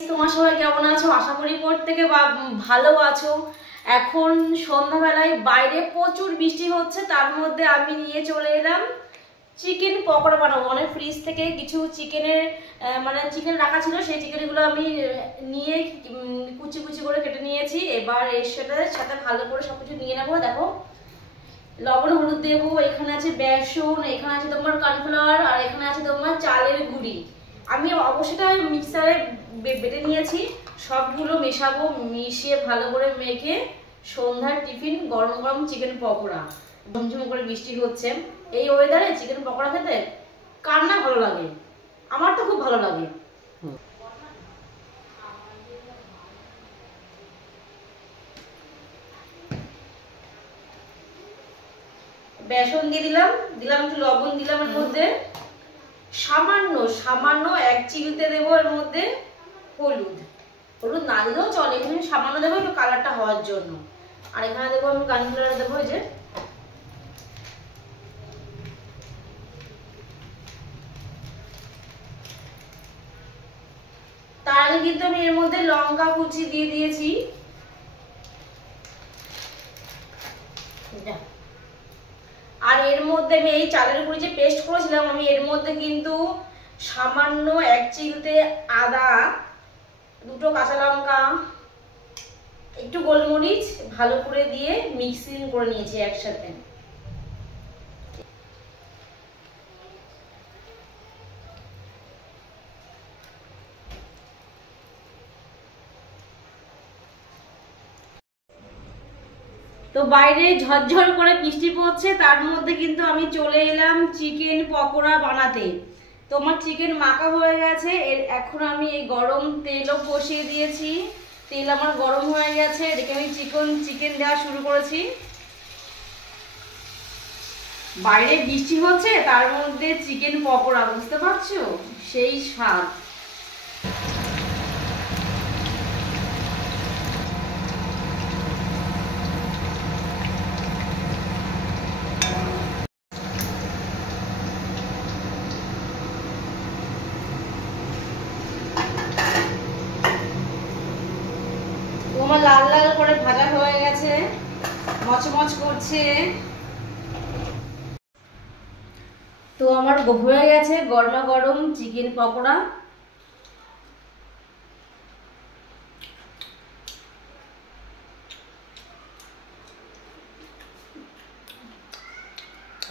তোমার সবাই কেমন আছো? আশা করি প্রত্যেকে ভালো আছো। এখন সন্ধ্যাবেলায় বাইরে প্রচুর বৃষ্টি হচ্ছে, তার মধ্যে আমি নিয়ে চলে এলাম চিকেন পকোড়া বানাবো। মানে ফ্রিজ থেকে কিছু চিকেনের চিকেন রাখা ছিল, সেই চিকেনগুলো আমি নিয়ে কুচি কুচি করে কেটে নিয়েছি। এবার এর সাথে ভালো করে সবকিছু নিয়ে নেবো। দেখো, লবণ হলুদ দেবো, এখানে আছে বেসন, এখানে আছে তোমার কর্নফ্লাওয়ার, আর এখানে আছে তোমার চালের গুঁড়ি। আমি অবশ্যই মিক্সারে বেটে নিয়েছি। সবগুলো মেশাবো, মিশিয়ে ভালো করে মেখে সন্ধ্যার টিফিন গরম গরম চিকেন পকোড়া। ঝমঝম করে বৃষ্টি হচ্ছে, এই ওয়েদারে চিকেন পকোড়া খেতে কার না ভালো লাগে? আমার তো খুব ভালো লাগে। বেসন দিয়ে দিলাম, একটু লবণ দিলাম এর মধ্যে, সামান্য সামান্য 1 চিমটে দেবো এর মধ্যে হলুদ। হলুদ না দিলেও চলে, কিন্তু সামান্য দেবো একটু কালারটা হওয়ার জন্য। আর এখানে দেবো আমি কর্নফ্লাওয়ার দেবো, এই যে তার আগে কিন্তু আমি এর মধ্যে লঙ্কা কুচি দিয়ে দিয়েছি। আর এর মধ্যে আমি এই চালের গুঁড়ি যে পেস্ট করেছিলাম, আমি এর মধ্যে কিন্তু সামান্য 1 চিমটে আদা, 2টো কাঁচা লঙ্কা, একটু গোলমরিচ ভালো করে দিয়ে মিক্সিং করে নিয়েছি একসাথে। তো বাইরে ঝরঝর করে বৃষ্টি পড়ছে, তার মধ্যে কিন্তু আমি চলে এলাম চিকেন পকোড়া বানাতে। তো আমার চিকেন মাখা হয়ে গেছে। এখন আমি এই গরম তেলও বসিয়ে দিয়েছি, তেল আমার গরম হয়ে গেছে। এদিকে আমি চিকেন দেওয়া শুরু করেছি। বাইরে বৃষ্টি হচ্ছে, তার মধ্যে চিকেন পকোড়া, বুঝতে পারছো সেই স্বাদ। তোমার লাল লাল করে ভাজা হয়ে গেছে, মচমচ করছে। তো আমার হয়ে গেছে গরমা গরম চিকেন পকোড়া।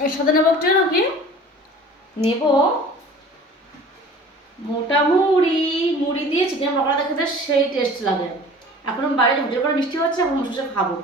এর সাথে নেবো কি নেব, মোটা মুড়ি দিয়ে চিকেন পকোড়া খেতে সেই টেস্ট লাগে। এখন বাইরে ঝরঝর করে বৃষ্টি হচ্ছে, এখন বসে খাবো।